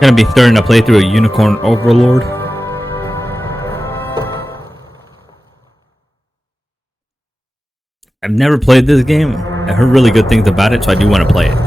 Gonna be starting to play through a Unicorn Overlord. I've never played this game. I heard really good things about it, so I do want to play it.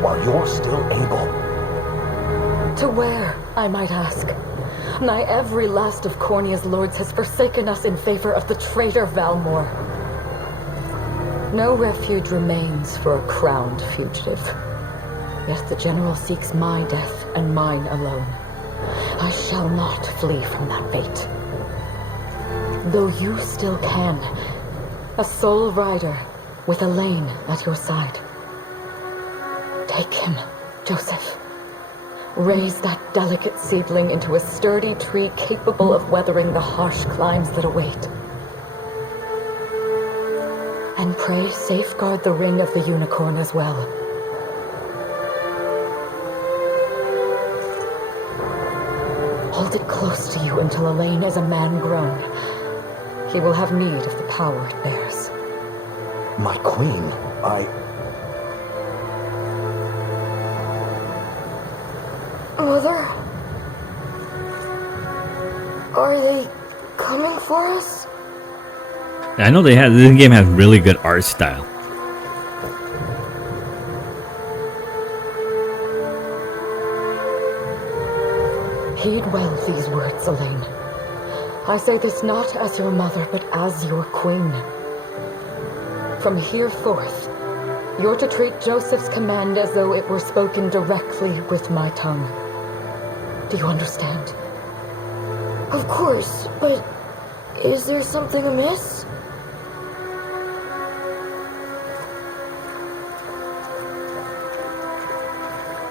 While you're still able. To where, I might ask? Nigh every last of Cornia's lords has forsaken us in favor of the traitor Valmor. No refuge remains for a crowned fugitive. Yet the general seeks my death and mine alone. I shall not flee from that fate. Though you still can, a sole rider with Elaine at your side. Take him, Joseph. Raise that delicate seedling into a sturdy tree capable of weathering the harsh climes that await. And pray safeguard the ring of the unicorn as well. Hold it close to you until Elaine is a man grown. He will have need of the power it bears. My queen, Mother? Are they coming for us? I know this game has really good art style. Heed well these words, Elaine. I say this not as your mother, but as your queen. From here forth, you're to treat Joseph's command as though it were spoken directly with my tongue. Do you understand? Of course, but is there something amiss?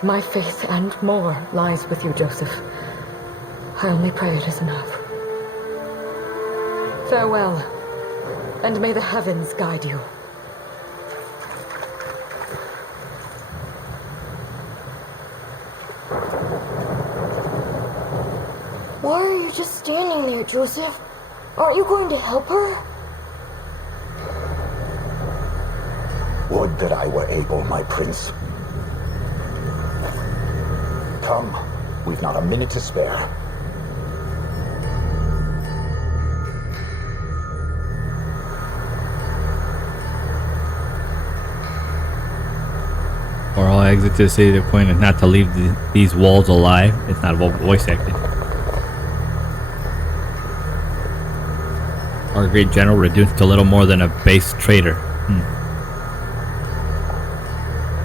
My faith and more lies with you, Joseph. I only pray it is enough. Farewell, and may the heavens guide you. Why are you just standing there, Joseph? Aren't you going to help her? Would that I were able, my prince. Come, we've not a minute to spare. Or all exit to the city. The point is not to leave these walls alive. It's not voice acted. Our great general reduced to little more than a base traitor.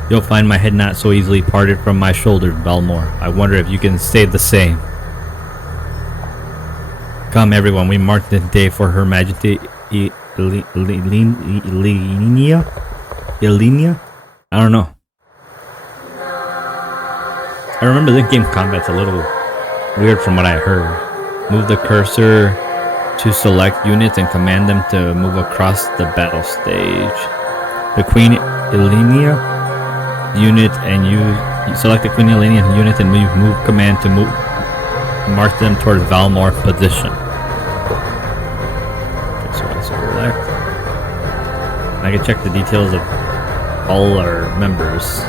You'll find my head not so easily parted from my shoulders, Valmor. I wonder if you can say the same. Come, everyone, we mark this day for Her Majesty Elenia? I don't know. I remember this game's combat's a little weird from what I heard. Move the cursor to select units and command them to move across the battle stage. The Queen Elenia unit and you select the Queen Elenia unit and move command to mark them towards Valmor's position. Okay, so I select. I can check the details of all our members.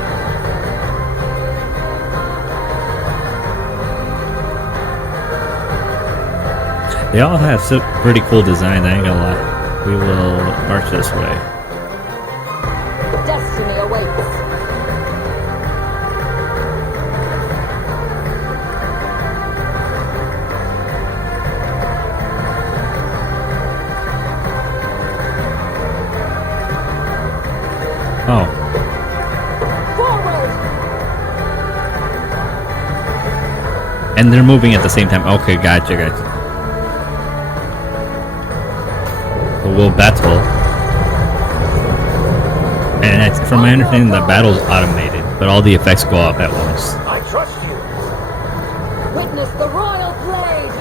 They all have some pretty cool designs, I ain't gonna lie. We will march this way. Destiny awaits. Oh. Forward! And they're moving at the same time. Okay, gotcha. We'll battle, and from my understanding, the battle is automated, but all the effects go up at once. I trust you. Witness the royal blade.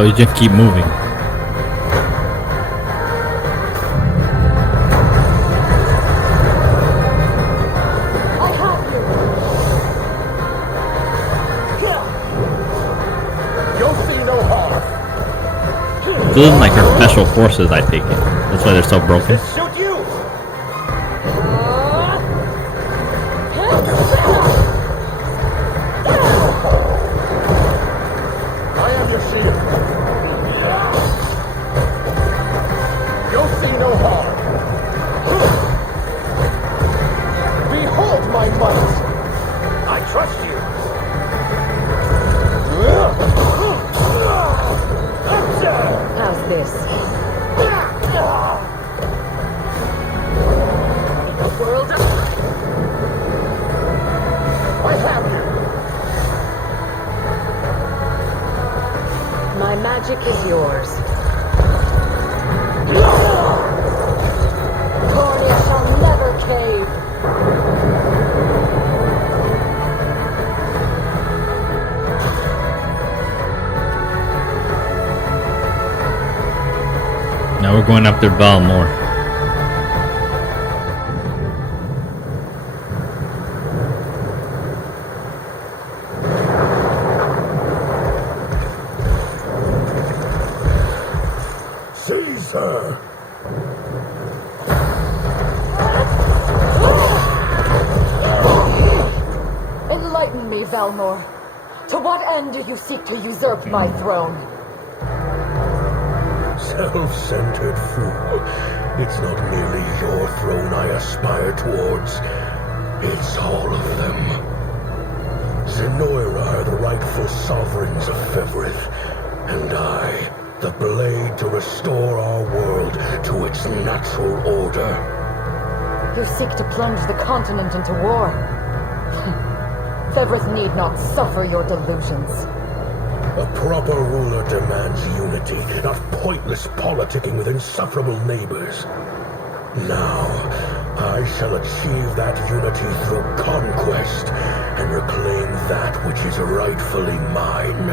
So you just keep moving. I have you! You'll see no harm. This is like her special forces, I take it. That's why they're so broken. Shoot you! I am your shield. You'll see no harm. Behold my might. I trust you. How's this? The world of... I have you. My magic is yours. Cornea shall never cave. Now we're going after Balmor. Seize her. Enlighten me, Valmor. To what end do you seek to usurp my throne? Self-centered fool. It's not merely your throne I aspire towards. It's all of them. Zenoira are the rightful sovereigns of Fevrith, and I, the blade to restore our world to its natural order. You seek to plunge the continent into war. Fevrith need not suffer your delusions. A proper ruler demands unity, not pointless politicking with insufferable neighbors. Now, I shall achieve that unity through conquest and reclaim that which is rightfully mine.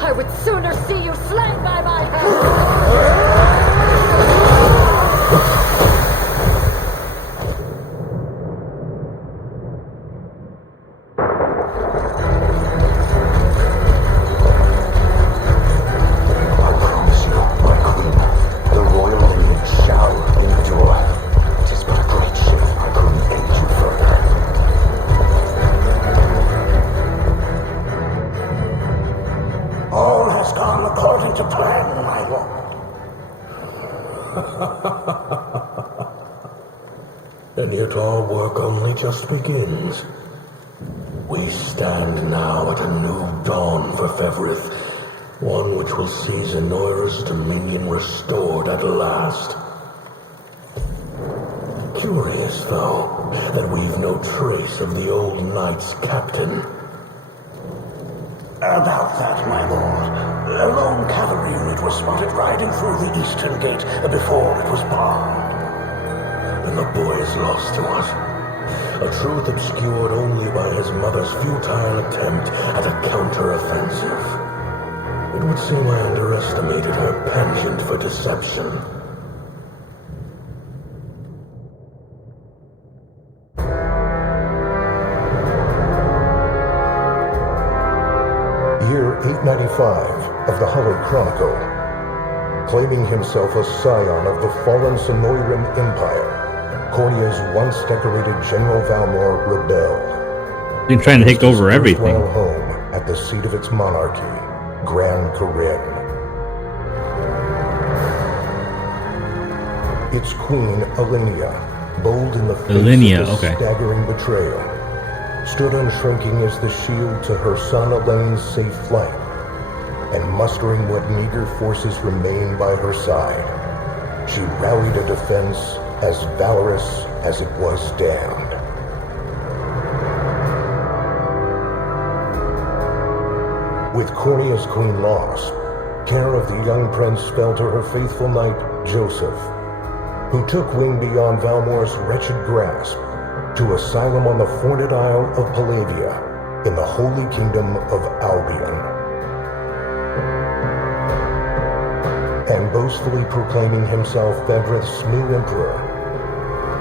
I would sooner see you slain by my hand! All has gone according to plan, my lord. And yet our work only just begins. We stand now at a new dawn for Fevrith, one which will see Zenoira's dominion restored at last. Curious, though, that we've no trace of the old knight's captain. About that, my lord. A lone cavalry unit was spotted riding through the eastern gate before it was barred. And the boy is lost to us. A truth obscured only by his mother's futile attempt at a counter-offensive. It would seem I underestimated her penchant for deception. Year 895 of the Hallowed Chronicle. Claiming himself a scion of the fallen Sonoran Empire, Cornea's once decorated General Valmor rebelled. They're trying to take over everything. His home at the seat of its monarchy, Gran Corinne. Its queen, Alinea, bold in the face of this staggering betrayal, stood unshrinking as the shield to her son Elaine's safe flight, and mustering what meager forces remained by her side, she rallied a defense as valorous as it was damned. With Cornea's queen lost, care of the young prince fell to her faithful knight, Joseph, who took wing beyond Valmor's wretched grasp to asylum on the Forned Isle of Palavia in the Holy Kingdom of Albion. boastfully proclaiming himself Vedrith's new emperor,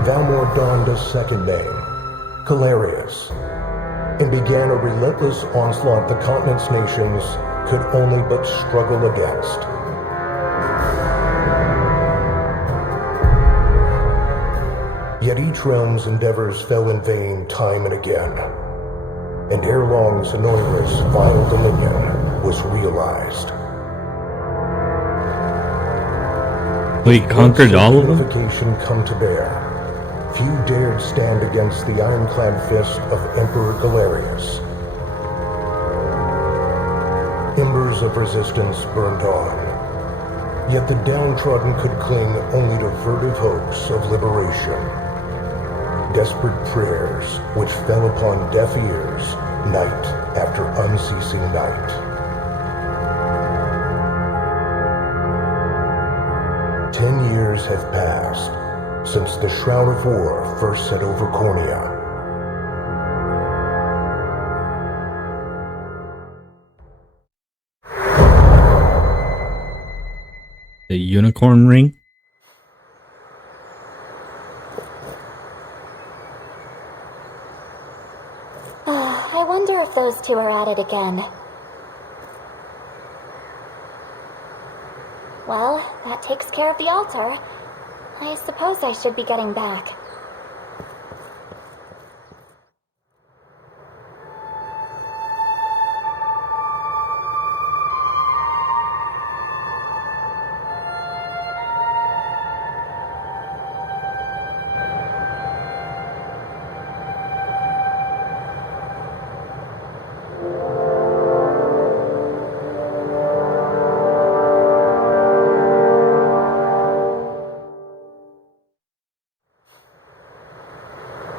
Valmor donned a second name, Calarius, and began a relentless onslaught the continent's nations could only but struggle against. Yet each realm's endeavors fell in vain time and again, and ere long Zenoira's vile dominion was realized. So he conquered all of them? Unification come to bear. Few dared stand against the ironclad fist of Emperor Galerius. Embers of resistance burned on, yet the downtrodden could cling only to furtive hopes of liberation. Desperate prayers which fell upon deaf ears night after unceasing night. 10 years have passed since the Shroud of War first set over Cornea. The unicorn ring? I wonder if those two are at it again. Well, that takes care of the altar. I suppose I should be getting back.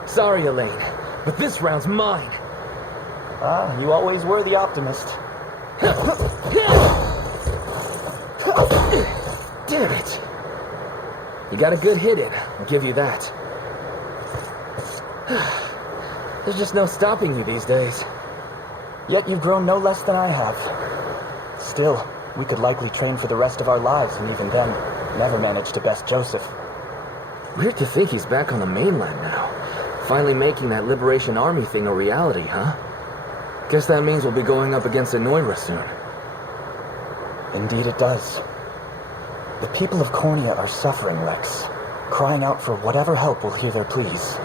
Sorry, Elaine, but this round's mine. Ah, you always were the optimist. Damn it. You got a good hit in, I'll give you that. There's just no stopping you these days. Yet you've grown no less than I have. Still, we could likely train for the rest of our lives, and even then, never manage to best Joseph. Weird to think he's back on the mainland now. Finally making that Liberation Army thing a reality, huh? Guess that means we'll be going up against Zenoira soon. Indeed it does. The people of Cornea are suffering, Lex, crying out for whatever help will hear their pleas.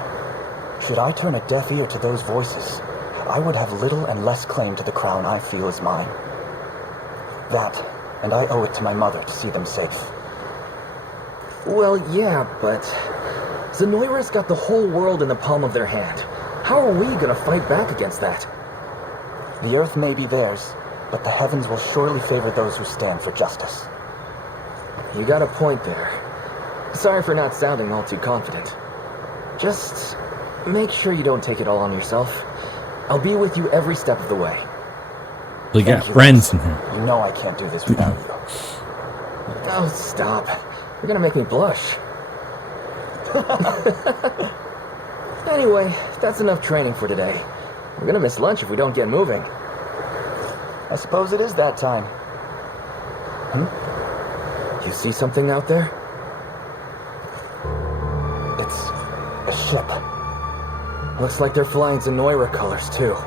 Should I turn a deaf ear to those voices, I would have little and less claim to the crown I feel is mine. That, and I owe it to my mother to see them safe. Well, yeah, but Zenoira's got the whole world in the palm of their hand. How are we gonna fight back against that? The earth may be theirs, but the heavens will surely favor those who stand for justice. You got a point there. Sorry for not sounding all too confident. Just make sure you don't take it all on yourself. I'll be with you every step of the way. We got friends in here. You know I can't do this without you. Oh, stop. You're gonna make me blush. Anyway, that's enough training for today. We're gonna miss lunch if we don't get moving. I suppose it is that time. You see something out there? It's a ship. Looks like they're flying Zenoira colors, too.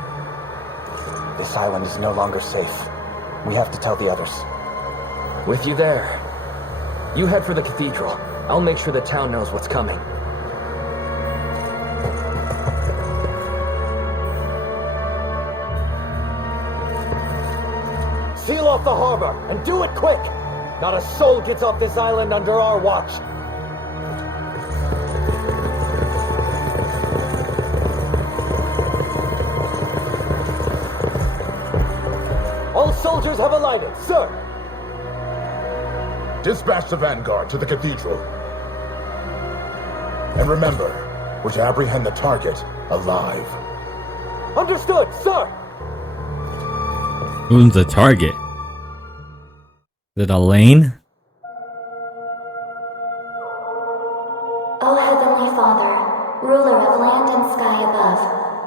This island is no longer safe. We have to tell the others. With you there. You head for the cathedral. I'll make sure the town knows what's coming. Seal off the harbor, and do it quick! Not a soul gets off this island under our watch. All soldiers have alighted, sir! Dispatch the Vanguard to the cathedral. And remember, we're to apprehend the target alive. Understood, sir! Who's the target? Is it Elaine? O Heavenly Father, ruler of land and sky above,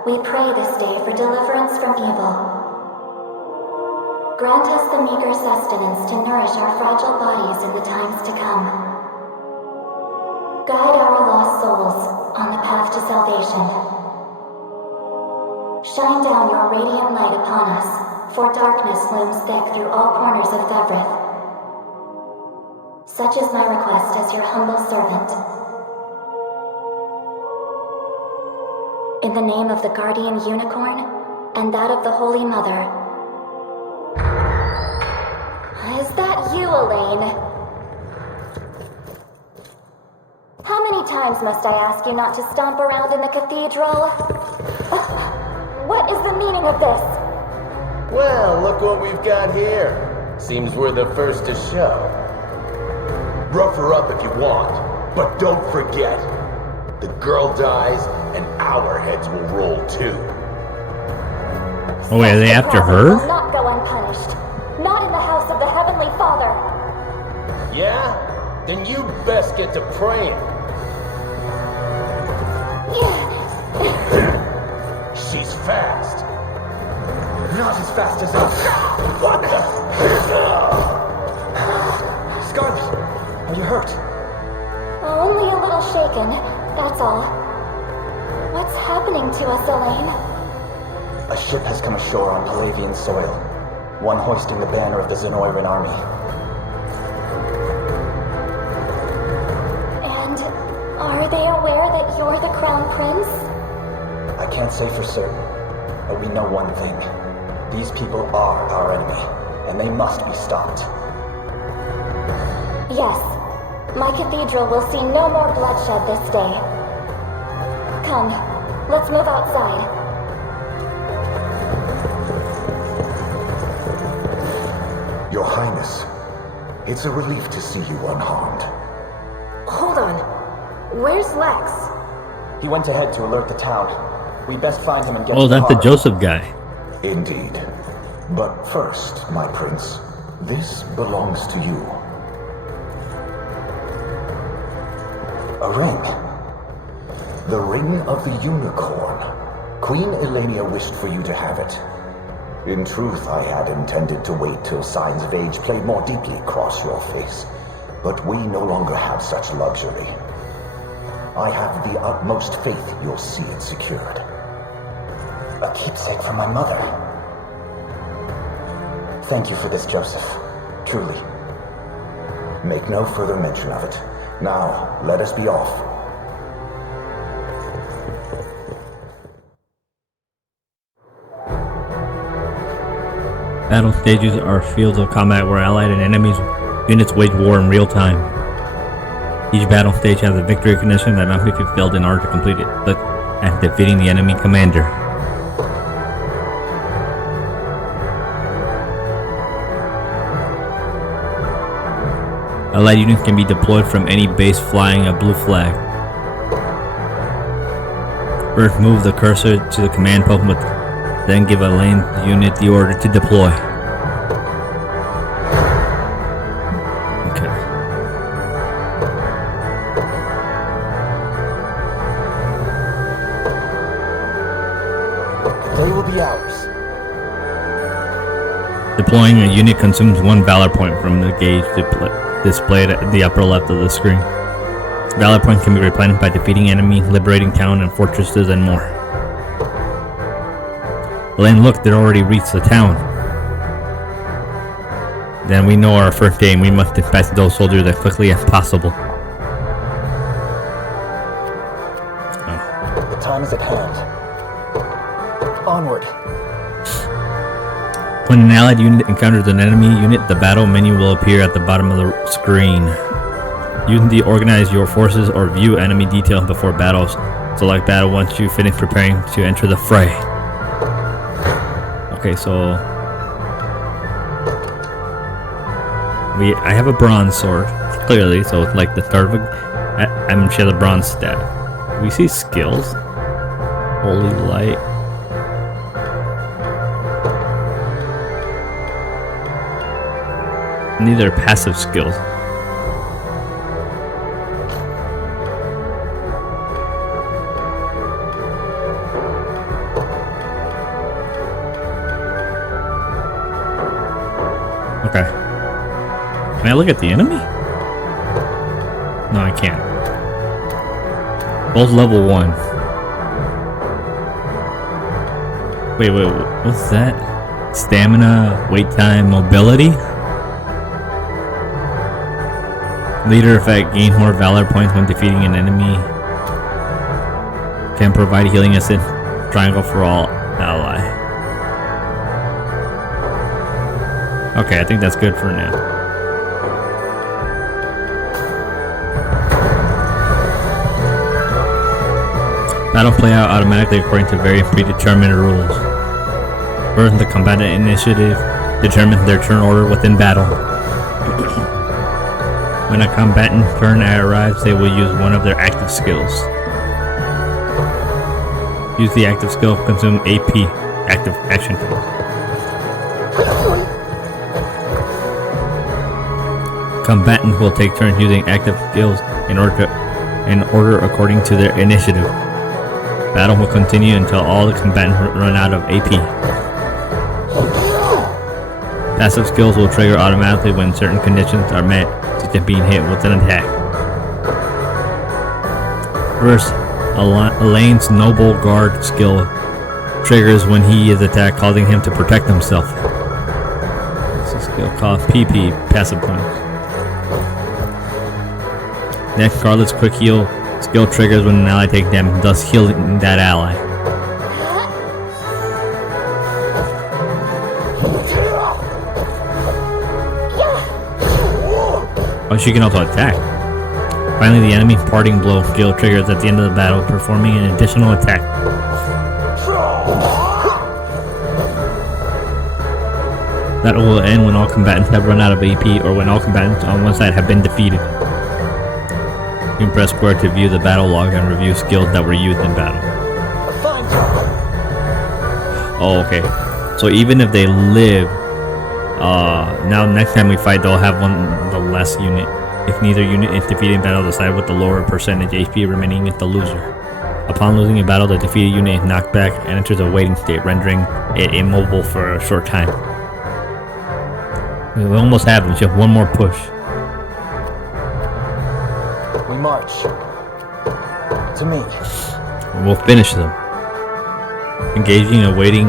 we pray this day for deliverance from evil. Grant us the meager sustenance to nourish our fragile bodies in the times to come. Guide our lost souls on the path to salvation. Shine down your radiant light upon us, for darkness looms thick through all corners of Thevrith. Such is my request as your humble servant. In the name of the guardian unicorn, and that of the Holy Mother. Is that you, Elaine? How many times must I ask you not to stomp around in the cathedral? What is the meaning of this? Well, look what we've got here. Seems we're the first to show. Rough her up if you want, but don't forget, the girl dies and our heads will roll too. Oh wait, are they after her? Will not go unpunished. Not in the house of the Heavenly Father. Yeah? Then you best get to praying. She's fast. Not as fast as us. What? Scarlet, are you hurt? Only a little shaken, that's all. What's happening to us, Elaine? A ship has come ashore on Palavian soil, one hoisting the banner of the Zenoiran army. And are they aware that you're the Crown Prince? I can't say for certain, but we know one thing. These people are our enemy, and they must be stopped. Yes. My cathedral will see no more bloodshed this day. Come, let's move outside. Your Highness, it's a relief to see you unharmed. Hold on. Where's Lex? He went ahead to alert the town. We best find him and get Oh, to the that's the harbor. Joseph guy. Indeed. But first, my prince, this belongs to you. A ring. The Ring of the Unicorn. Queen Elenia wished for you to have it. In truth, I had intended to wait till signs of age played more deeply across your face. But we no longer have such luxury. I have the utmost faith you'll see it secured. A keepsake from my mother. Thank you for this, Joseph. Truly. Make no further mention of it. Now, let us be off. Battle stages are fields of combat where allied and enemies units wage war in real time. Each battle stage has a victory condition that must be fulfilled in order to complete it, such as defeating the enemy commander. Allied units can be deployed from any base flying a blue flag. First, move the cursor to the command post, then give a lane unit the order to deploy. Okay. They will be ours. Deploying a unit consumes 1 valor point from the gauge displayed at the upper left of the screen. Valor points can be replenished by defeating enemy, liberating town and fortresses, and more. Elaine, look, they already reached the town. Then we know our first game. We must dispatch those soldiers as quickly as possible. The time is at hand. Onward. When an allied unit encounters an enemy unit, the battle menu will appear at the bottom of the screen. Use the organize your forces or view enemy details before battles. Select battle once you finish preparing to enter the fray. Okay, so I have a bronze sword, clearly, so it's like the start of I'm sure the bronze staff. We see skills. Holy light. And these are passive skills. Okay. Can I look at the enemy? No, I can't. Both level 1. Wait, what's that? Stamina, wait time, mobility? Leader effect, gain more valor points when defeating an enemy. Can provide healing assist. Triangle for all ally. Okay, I think that's good for now. Battle play out automatically according to very predetermined rules. First, the combatant initiative determines their turn order within battle. When a combatant turn arrives, they will use one of their active skills. Use the active skill, consume AP, active action tools. Combatants will take turns using active skills in order according to their initiative. Battle will continue until all the combatants run out of AP. Passive skills will trigger automatically when certain conditions are met, such as being hit with an attack. First, Elaine's Noble Guard skill triggers when he is attacked, causing him to protect himself. It's a skill called PP, passive points. Next, Scarlet's Quick Heal skill triggers when an ally takes damage, thus healing that ally. Oh, she can also attack. Finally, the enemy parting blow skill triggers at the end of the battle, performing an additional attack. Battle will end when all combatants have run out of AP or when all combatants on one side have been defeated. You can press square to view the battle log and review skills that were used in battle. Oh, okay. So even if they live, now next time we fight, they'll have the less unit. If neither unit is defeated in battle, decide what the lower percentage HP remaining is the loser. Upon losing a battle, the defeated unit is knocked back and enters a waiting state, rendering it immobile for a short time. We almost have it, just one more push. We march. To me. We'll finish them. Engaging a waiting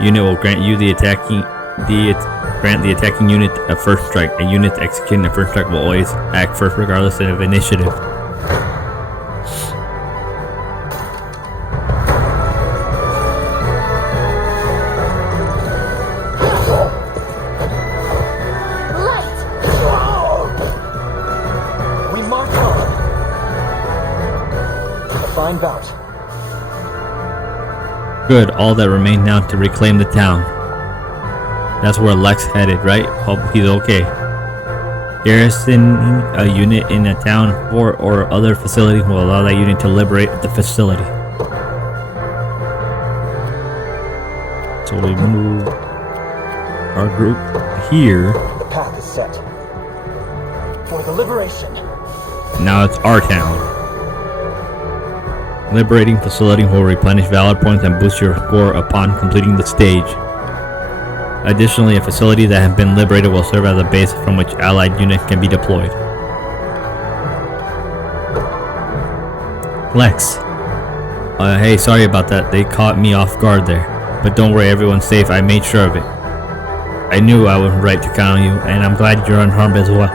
unit will grant you the attacking unit a first strike. A unit executing a first strike will always act first regardless of initiative. We march on. A fine bout. Good, all that remains now to reclaim the town. That's where Lex headed, right? Hope he's okay. Garrisoning a unit in a town or other facility will allow that unit to liberate the facility. So we move our group here. The path is set. For the liberation. Now it's our town. Liberating facility will replenish valor points and boost your score upon completing the stage. Additionally, a facility that has been liberated will serve as a base from which allied units can be deployed. Lex. Hey, sorry about that. They caught me off guard there. But don't worry, everyone's safe. I made sure of it. I knew I was right to count on you, and I'm glad you're unharmed as well.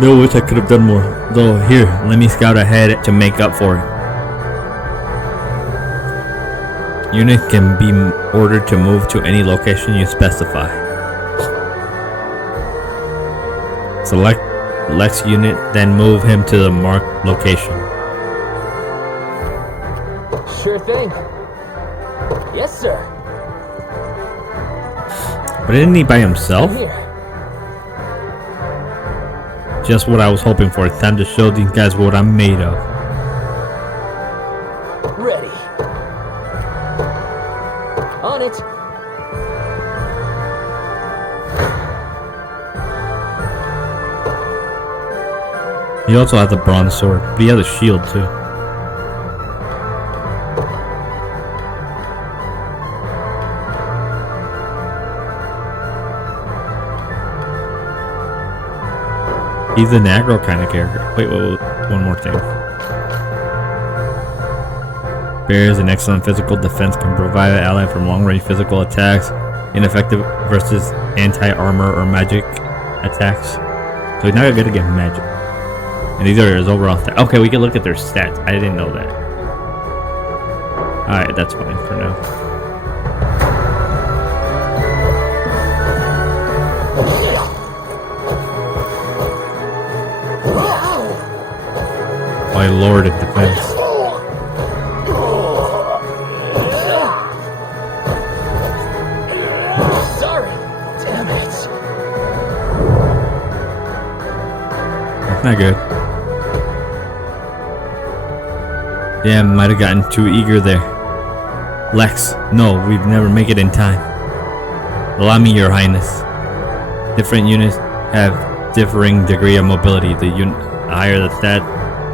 No, wish I could have done more. Though, here, let me scout ahead to make up for it. Units can be ordered to move to any location you specify. Select Lex unit, then move him to the marked location. Sure thing. Yes, sir. But isn't he by himself? Here. Just what I was hoping for. It's time to show these guys what I'm made of. Ready. On it. He also has a bronze sword, but he has a shield too. He's an aggro kind of character. Wait, one more thing. Bears an excellent physical defense, can provide an ally from long-range physical attacks, ineffective versus anti-armor or magic attacks. So he's not good against magic. And these are his overall stats. Okay, we can look at their stats. I didn't know that. Alright, that's fine for now. My lord of defense. Sorry. Damn it. That's not good. Damn, might have gotten too eager there. Lex, no, we'd never make it in time. Allow me, your highness. Different units have differing degree of mobility. The higher the stat,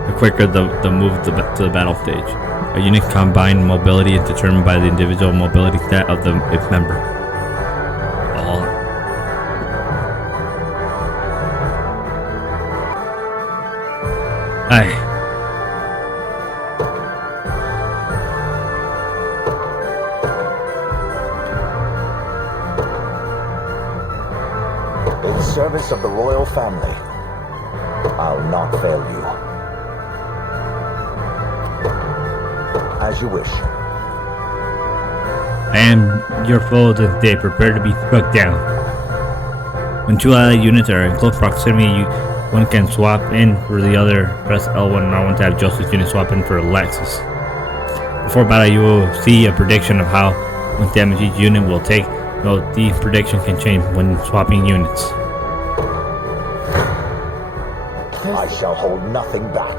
the quicker the move to the battle stage. A unit combined mobility is determined by the individual mobility stat of its member. Oh. Aye. In service of the royal family, I'll not fail you. As you wish. I am your foe this day. Prepare to be struck down. When two allied units are in close proximity, one can swap in for the other. Press L1 and R1 to have Joseph's unit swap in for Alexis. Before battle, you will see a prediction of how much damage each unit will take, though the prediction can change when swapping units. I shall hold nothing back.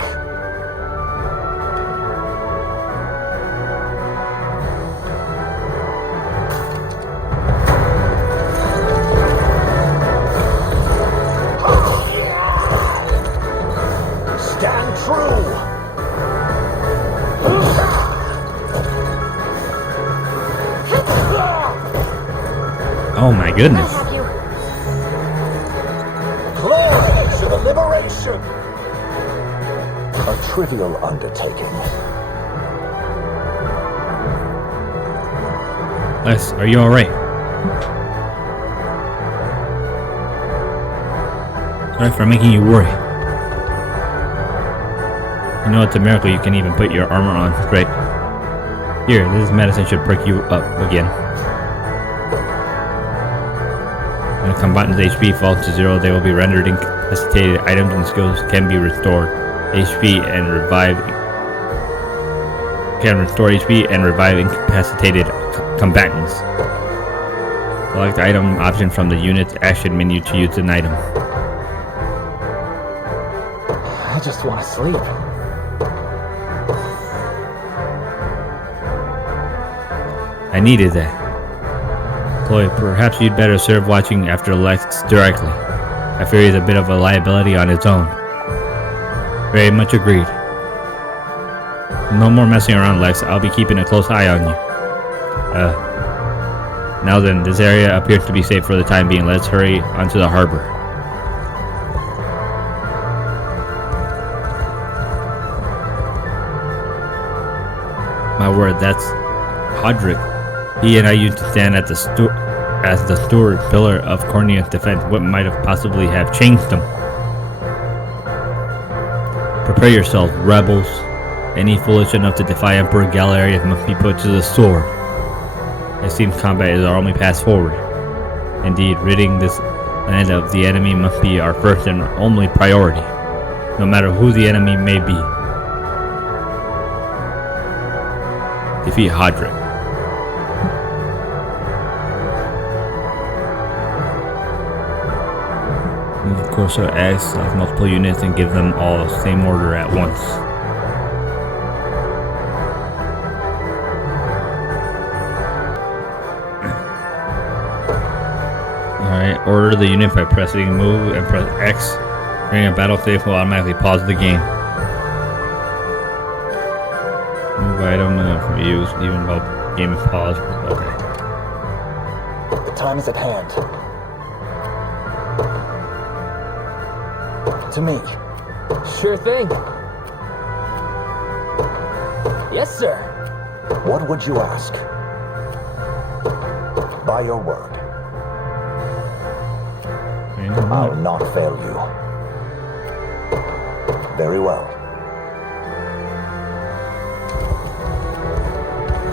Stand true! Oh my goodness. Glory to the liberation! A trivial undertaking. Les, are you alright? Sorry for making you worry. You know it's a miracle you can even put your armor on straight. Here, this medicine should perk you up again. When a combatant's HP falls to 0, they will be rendered incapacitated. Items and skills can be restored. HP and revive incapacitated combatants. Select the item option from the unit's action menu to use an item. I just want to sleep. I needed that. Chloe, perhaps you'd better serve watching after Lex directly. I fear he's a bit of a liability on his own. Very much agreed. No more messing around, Lex. I'll be keeping a close eye on you. Now then, this area appears to be safe for the time being. Let's hurry onto the harbor. My word, that's Hodrick. He and I used to stand at as the steward pillar of Cornea's defense. What might have possibly have changed them? Prepare yourselves, rebels. Any foolish enough to defy Emperor Galerius must be put to the sword. It seems combat is our only path forward. Indeed, ridding this land of the enemy must be our first and only priority, no matter who the enemy may be. Defeat Hodrick. Move cursor X, select multiple units, and give them all the same order at once. Alright, order the unit by pressing move and press X. During a battle save will automatically pause the game. Move item for use even while game is paused. Okay. The time is at hand. To me. Sure thing. Yes, sir. What would you ask? By your word. I'll not fail you. Very well.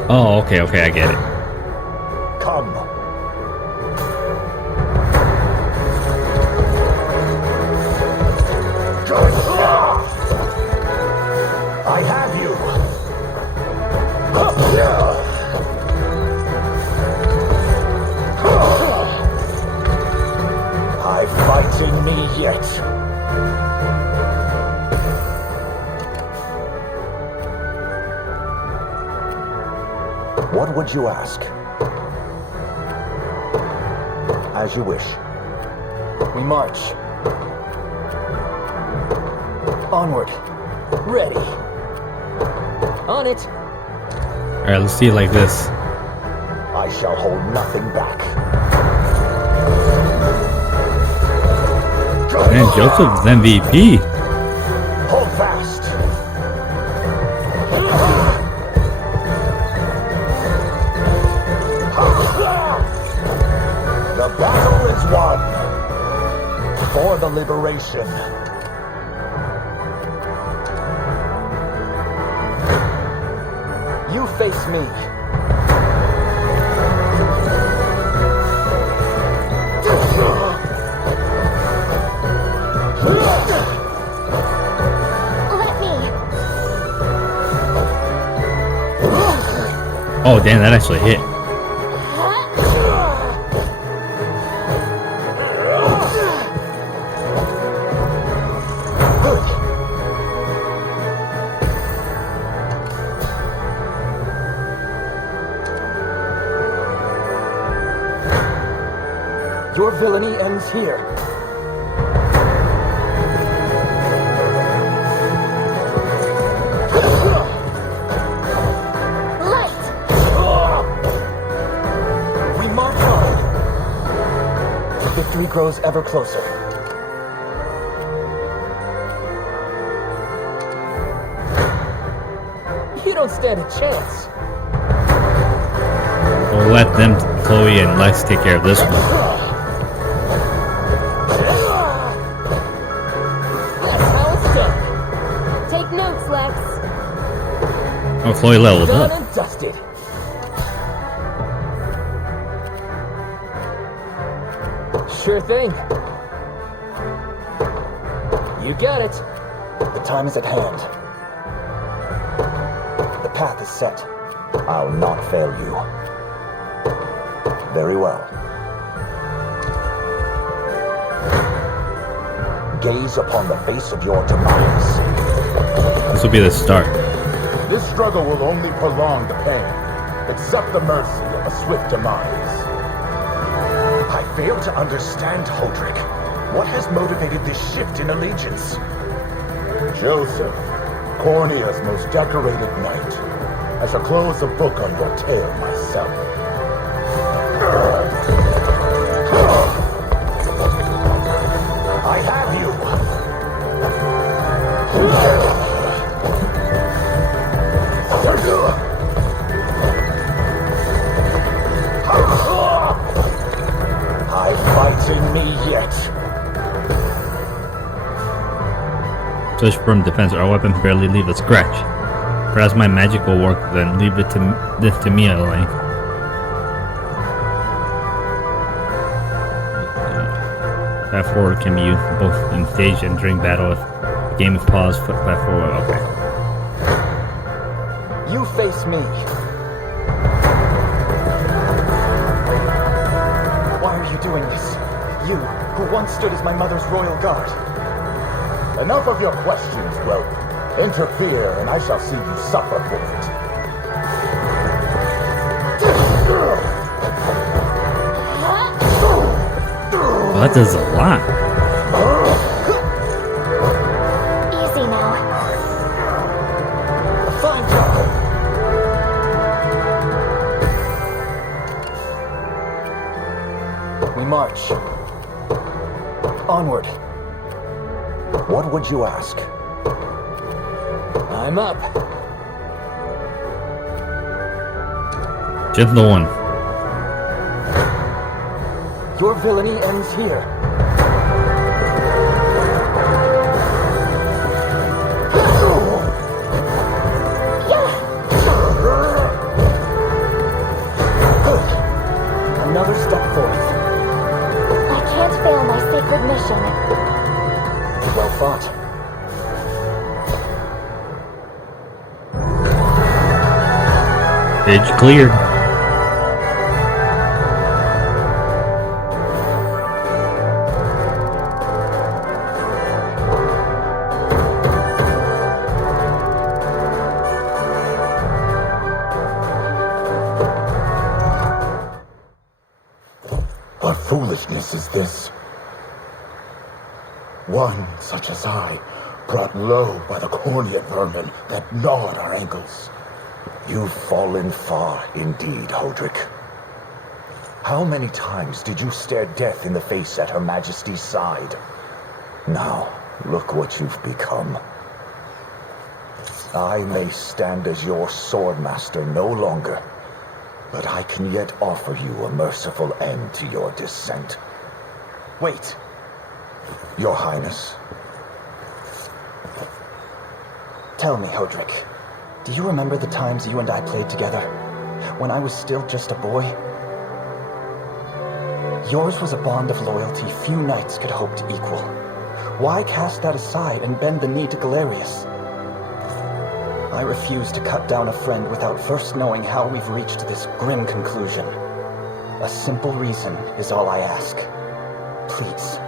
Oh, okay, I get it. Come. I have you. I fight in me yet. What would you ask? As you wish. We march. Onward. Ready. On it. Alright, let's see it like this. I shall hold nothing back. Man, Joseph's MVP. Hold fast. The battle is won. For the liberation. You face me. Let me. Oh, damn, that actually hit. Your villainy ends here. Light! We march on. Victory grows ever closer. You don't stand a chance. We'll let them, Chloe and Lex, take care of this one. That's how it's done. Take notes, Lex. Oh, Chloe leveled Done up. and dusted. Sure thing. You got it. The time is at hand. The path is set. I'll not fail you. Very well. Gaze upon the face of your demise. This will be the start. This struggle will only prolong the pain. Accept the mercy of a swift demise. I fail to understand, Holdrick. What has motivated this shift in allegiance? Joseph, Cornea's most decorated knight. I shall close the book on your tale myself. I have you! I fight in me yet. Search from defense. Our weapons barely leave a scratch. Perhaps my magic will work then. Leave it to me, Elaine. Fast forward can be used both in stage and during battle. If the game is paused, fast forward. Okay. You face me. Why are you doing this? You, who once stood as my mother's royal guard. Enough of your questions, Rope. Interfere, and I shall see you suffer for it. Well, that does a lot. Easy now. Fine job. We march. Onward. What would you ask? I'm up. Just the one. Your villainy ends here. Another step forth. I can't fail my sacred mission. Well fought. Stage cleared. What foolishness is this? One such as I, brought low by the corneate vermin that gnawed our ankles. You've fallen far indeed, Hodrick. How many times did you stare death in the face at Her Majesty's side? Now, look what you've become. I may stand as your swordmaster no longer, but I can yet offer you a merciful end to your descent. Wait. Your Highness. Tell me, Hodrick. Do you remember the times you and I played together? When I was still just a boy? Yours was a bond of loyalty few knights could hope to equal. Why cast that aside and bend the knee to Galerius? I refuse to cut down a friend without first knowing how we've reached this grim conclusion. A simple reason is all I ask. Please.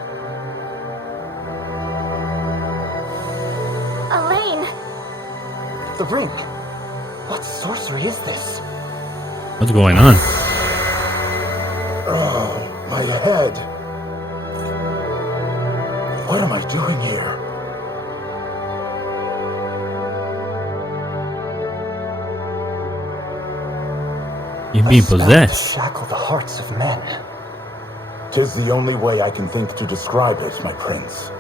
Elaine! The ring! What sorcery is this? What's going on? Oh, my head. What am I doing here? You're being A spell to possessed. shackle the hearts of men. 'Tis the only way I can think to describe it, my prince.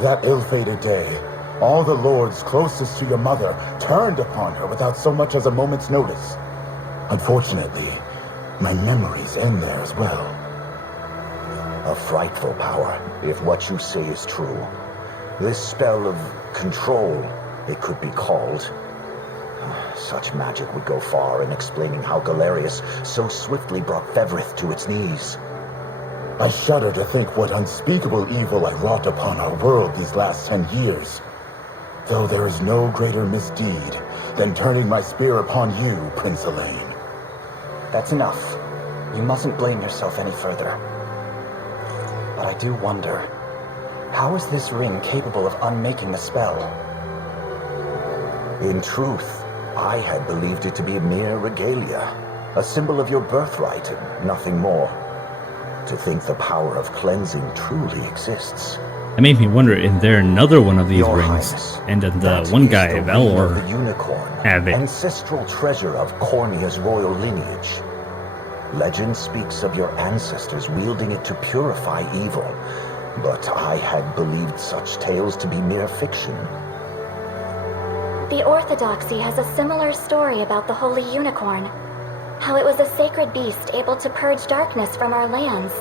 That ill-fated day, all the lords closest to your mother turned upon her without so much as a moment's notice. Unfortunately, my memories end there as well. A frightful power, if what you say is true. This spell of control, it could be called. Such magic would go far in explaining how Galerius so swiftly brought Fevrith to its knees. I shudder to think what unspeakable evil I wrought upon our world these last 10 years. Though there is no greater misdeed than turning my spear upon you, Prince Elaine. That's enough. You mustn't blame yourself any further. But I do wonder, how is this ring capable of unmaking the spell? In truth, I had believed it to be mere regalia, a symbol of your birthright and nothing more. To think the power of cleansing truly exists. It made me wonder, is there another one of these Your rings? Highness, And does that the one is guy, the ring of Valor, the Unicorn, have it? ancestral treasure of Cornea's royal lineage. Legend speaks of your ancestors wielding it to purify evil, but I had believed such tales to be mere fiction. The Orthodoxy has a similar story about the Holy Unicorn. How it was a sacred beast able to purge darkness from our lands.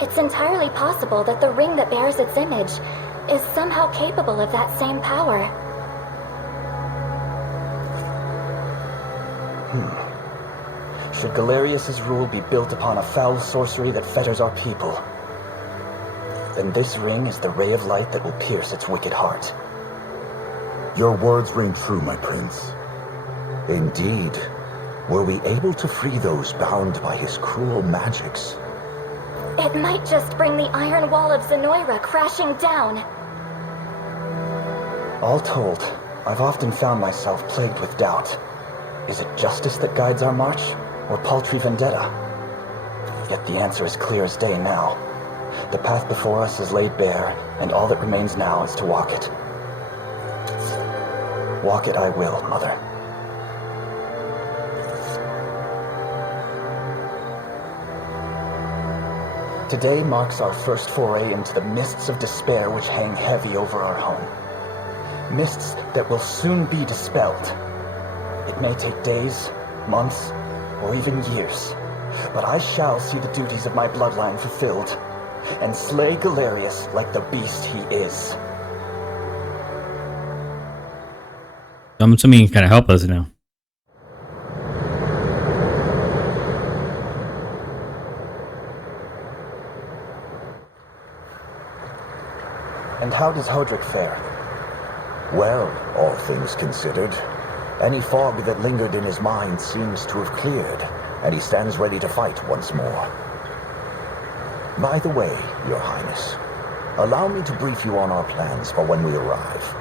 It's entirely possible that the ring that bears its image is somehow capable of that same power. Should Galerius's rule be built upon a foul sorcery that fetters our people, then this ring is the ray of light that will pierce its wicked heart. Your words ring true, my prince. Indeed. Were we able to free those bound by his cruel magics? It might just bring the iron wall of Zenoira crashing down. All told, I've often found myself plagued with doubt. Is it justice that guides our march, or paltry vendetta? Yet the answer is clear as day now. The path before us is laid bare, and all that remains now is to walk it. Walk it I will, Mother. Today marks our first foray into the mists of despair which hang heavy over our home. Mists that will soon be dispelled. It may take days, months, or even years, but I shall see the duties of my bloodline fulfilled, and slay Galerius like the beast he is. I'm assuming you can kind of help us now. And how does Hodrick fare? Well, all things considered, any fog that lingered in his mind seems to have cleared, and he stands ready to fight once more. By the way, Your Highness, allow me to brief you on our plans for when we arrive.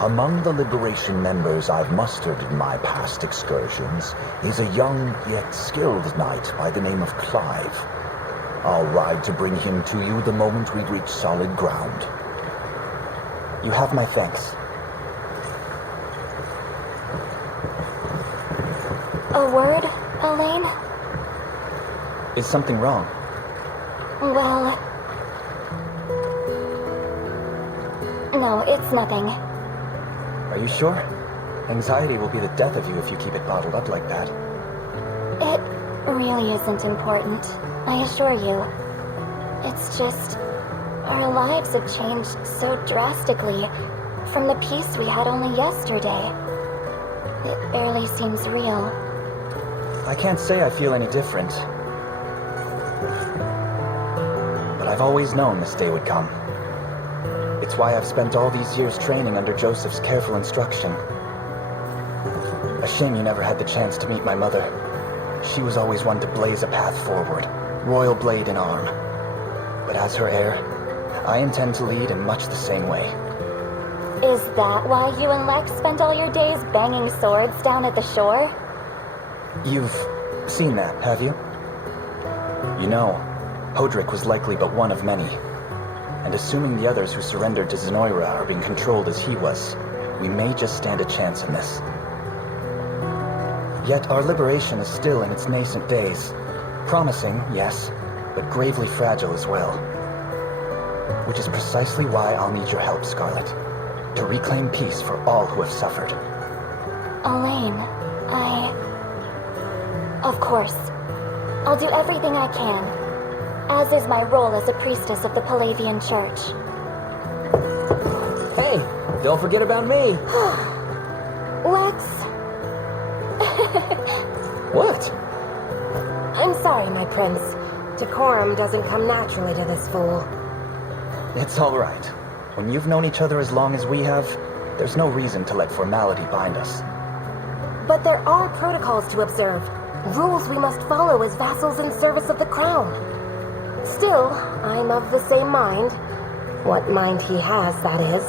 Among the Liberation members I've mustered in my past excursions is a young yet skilled knight by the name of Clive. I'll ride to bring him to you the moment we reach solid ground. You have my thanks. A word, Elaine? Is something wrong? Well... No, it's nothing. Are you sure? Anxiety will be the death of you if you keep it bottled up like that. It really isn't important, I assure you. It's just... our lives have changed so drastically from the peace we had only yesterday. It barely seems real. I can't say I feel any different. But I've always known this day would come. It's why I've spent all these years training under Joseph's careful instruction. A shame you never had the chance to meet my mother. She was always one to blaze a path forward, royal blade in arm. But as her heir, I intend to lead in much the same way. Is that why you and Lex spent all your days banging swords down at the shore? You've seen that, have you? You know, Hodrick was likely but one of many. And assuming the others who surrendered to Zenoira are being controlled as he was, we may just stand a chance in this. Yet our liberation is still in its nascent days. Promising, yes, but gravely fragile as well. Which is precisely why I'll need your help, Scarlet. To reclaim peace for all who have suffered. Elaine, Of course. I'll do everything I can. As is my role as a priestess of the Palavian Church. Hey, don't forget about me. Lex, What? I'm sorry, my prince. Decorum doesn't come naturally to this fool. It's all right. When you've known each other as long as we have, there's no reason to let formality bind us. But there are protocols to observe. Rules we must follow as vassals in service of the crown. Still, I'm of the same mind. What mind he has, that is.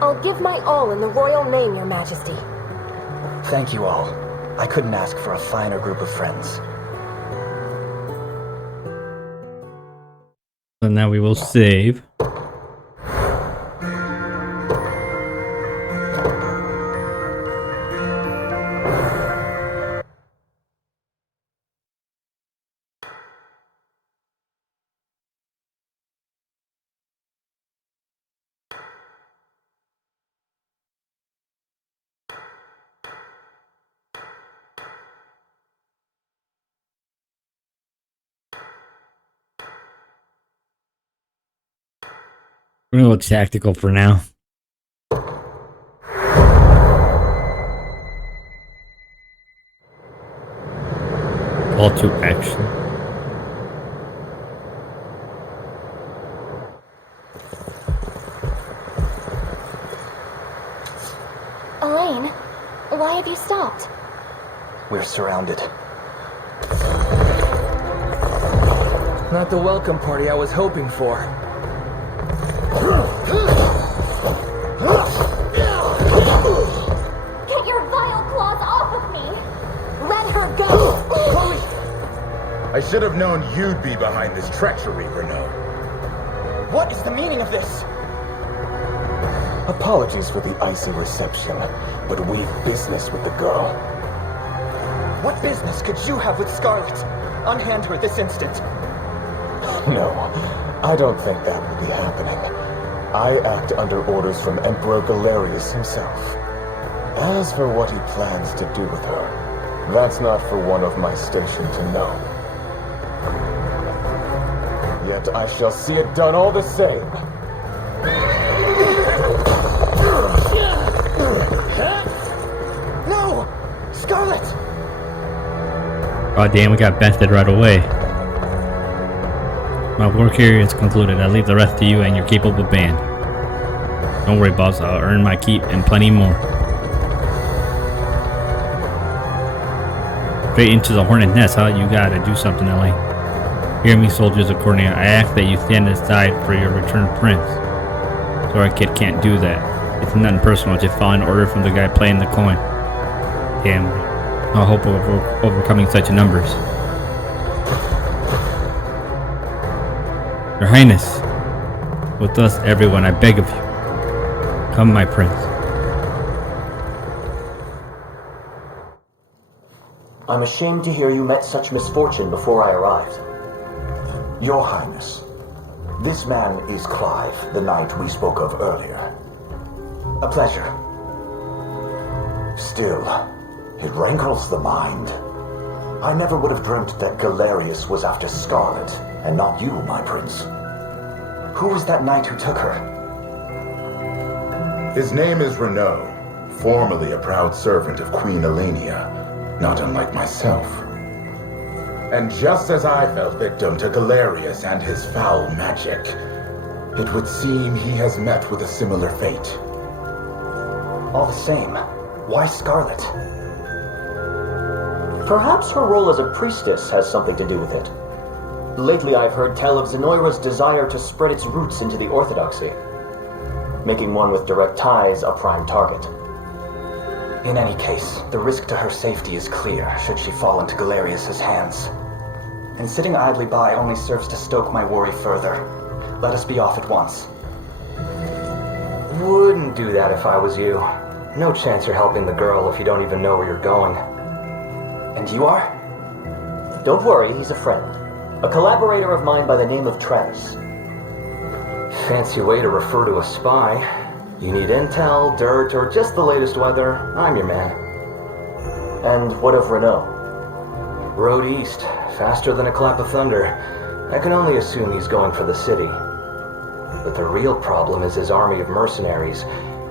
I'll give my all in the royal name, Your Majesty. Thank you all. I couldn't ask for a finer group of friends. So now we will save. We're gonna go tactical for now. Call to action. Elaine, why have you stopped? We're surrounded. Not the welcome party I was hoping for. Get your vile claws off of me! Let her go! Chloe! I should have known you'd be behind this treachery, Renaud. What is the meaning of this? Apologies for the icy reception, but we've business with the girl. What business could you have with Scarlet? Unhand her this instant. No, I don't think that will be happening. I act under orders from Emperor Galerius himself. As for what he plans to do with her, that's not for one of my station to know. Yet I shall see it done all the same. No! Scarlet! Oh damn, we got bested right away. My work here is concluded. I leave the rest to you and your capable band. Don't worry, boss. I'll earn my keep and plenty more. Straight into the hornet nest, huh? You gotta do something, LA. Hear me, soldiers of Cornea. I ask that you stand aside for your returned prince. Sorry, kid, can't do that. It's nothing personal, just following an order from the guy playing the coin. Damn. No hope of overcoming such numbers. Your Highness, with us, everyone, I beg of you. Come, my prince. I'm ashamed to hear you met such misfortune before I arrived. Your Highness, this man is Clive, the knight we spoke of earlier. A pleasure. Still, it rankles the mind. I never would have dreamt that Galerius was after Scarlet, and not you, my prince. Who was that knight who took her? His name is Renaud, formerly a proud servant of Queen Elenia, not unlike myself. And just as I fell victim to Galerius and his foul magic, it would seem he has met with a similar fate. All the same, why Scarlet? Perhaps her role as a priestess has something to do with it. Lately I've heard tell of Zenoira's desire to spread its roots into the Orthodoxy, making one with direct ties a prime target. In any case, the risk to her safety is clear should she fall into Galerius's hands. And sitting idly by only serves to stoke my worry further. Let us be off at once. Wouldn't do that if I was you. No chance you're helping the girl if you don't even know where you're going. And you are? Don't worry, he's a friend. A collaborator of mine by the name of Trez. Fancy way to refer to a spy. You need intel, dirt, or just the latest weather, I'm your man. And what of Renaud? Road east, faster than a clap of thunder. I can only assume he's going for the city. But the real problem is his army of mercenaries.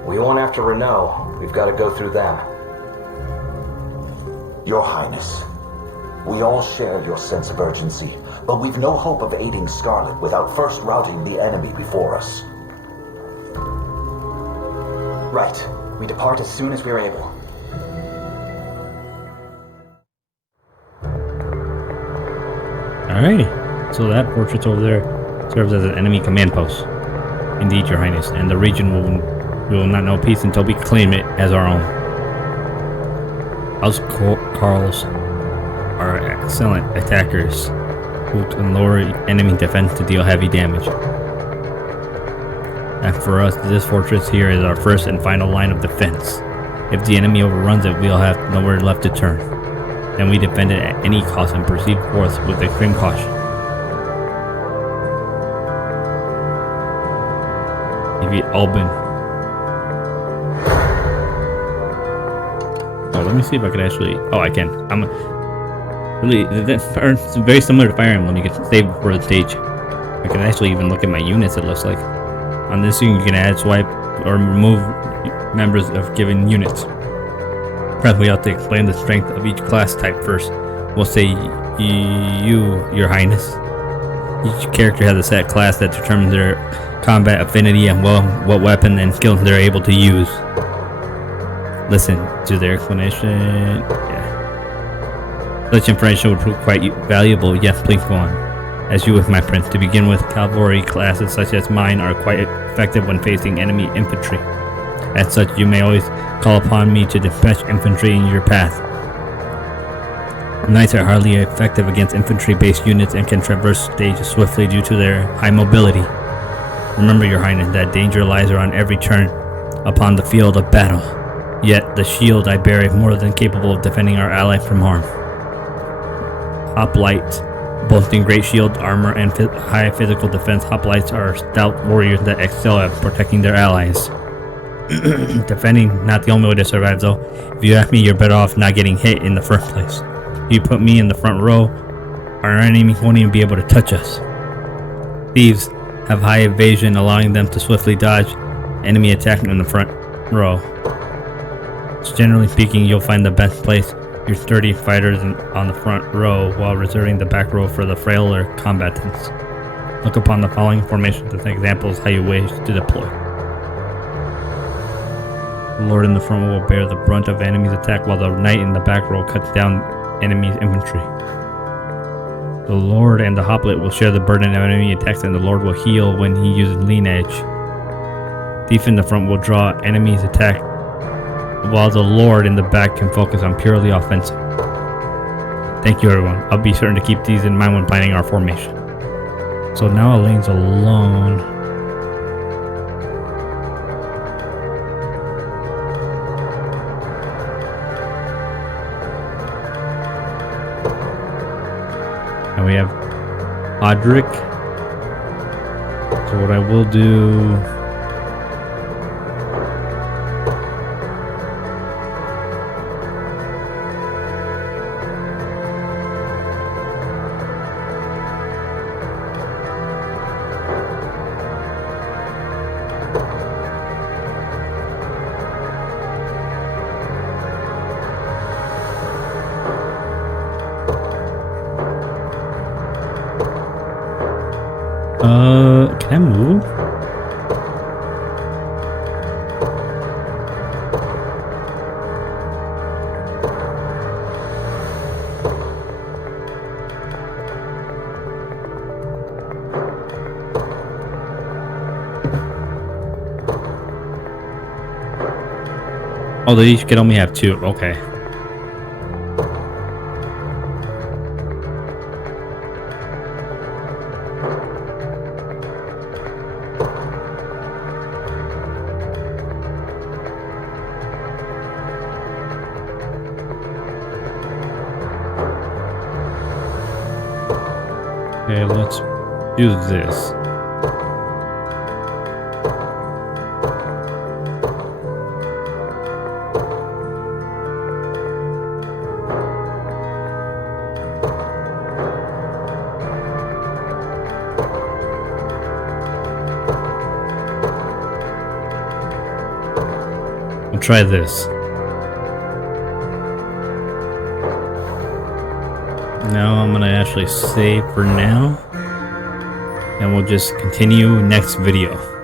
We won't after Renaud. We've got to go through them. Your Highness, we all share your sense of urgency, but we've no hope of aiding Scarlet without first routing the enemy before us. Right. We depart as soon as we are able. Alrighty. So that fortress over there serves as an enemy command post. Indeed, Your Highness, and the region will not know peace until we claim it as our own. House Carls are excellent attackers who can lower enemy defense to deal heavy damage. And for us, this fortress here is our first and final line of defense. If the enemy overruns it, we'll have nowhere left to turn. Then we defend it at any cost and proceed forth with extreme caution. Defeat Albin. Oh, let me see if I can actually. Oh, I can. It's very similar to Fire Emblem. You can save before the stage. I can actually even look at my units. It looks like on this thing you can add, swipe, or remove members of given units. Perhaps we ought to explain the strength of each class type first. We'll say Your Highness. Each character has a set class that determines their combat affinity and what weapon and skills they're able to use. Listen to their explanation. Yeah. Such information would prove quite valuable. Yes, please go on. As you with my prince. To begin with, cavalry classes such as mine are quite effective when facing enemy infantry. As such, you may always call upon me to dispatch infantry in your path. Knights are hardly effective against infantry-based units and can traverse stages swiftly due to their high mobility. Remember, Your Highness, that danger lies around every turn upon the field of battle. Yet the shield I bear is more than capable of defending our ally from harm. Hoplite Boasting great shield, armor, and high physical defense, hoplites are stout warriors that excel at protecting their allies. Defending, not the only way to survive though. If you ask me, you're better off not getting hit in the first place. If you put me in the front row, our enemies won't even be able to touch us. Thieves have high evasion, allowing them to swiftly dodge enemy attack in the front row. So generally speaking, you'll find the best place your sturdy fighters on the front row, while reserving the back row for the frailer combatants. Look upon the following formations as examples how you wish to deploy. The Lord in the front row will bear the brunt of enemy's attack, while the Knight in the back row cuts down enemy's infantry. The Lord and the Hoplite will share the burden of enemy attacks, and the Lord will heal when he uses lean edge. Thief in the front will draw enemy's attack, while the Lord in the back can focus on purely offensive. Thank you, everyone. I'll be certain to keep these in mind when planning our formation. So now Elaine's alone. And we have Audric. So what I will do... can I move? Oh, they each can only have two. Okay. Okay, let's do this. I'll try this. Now I'm gonna actually save for now, and we'll just continue next video.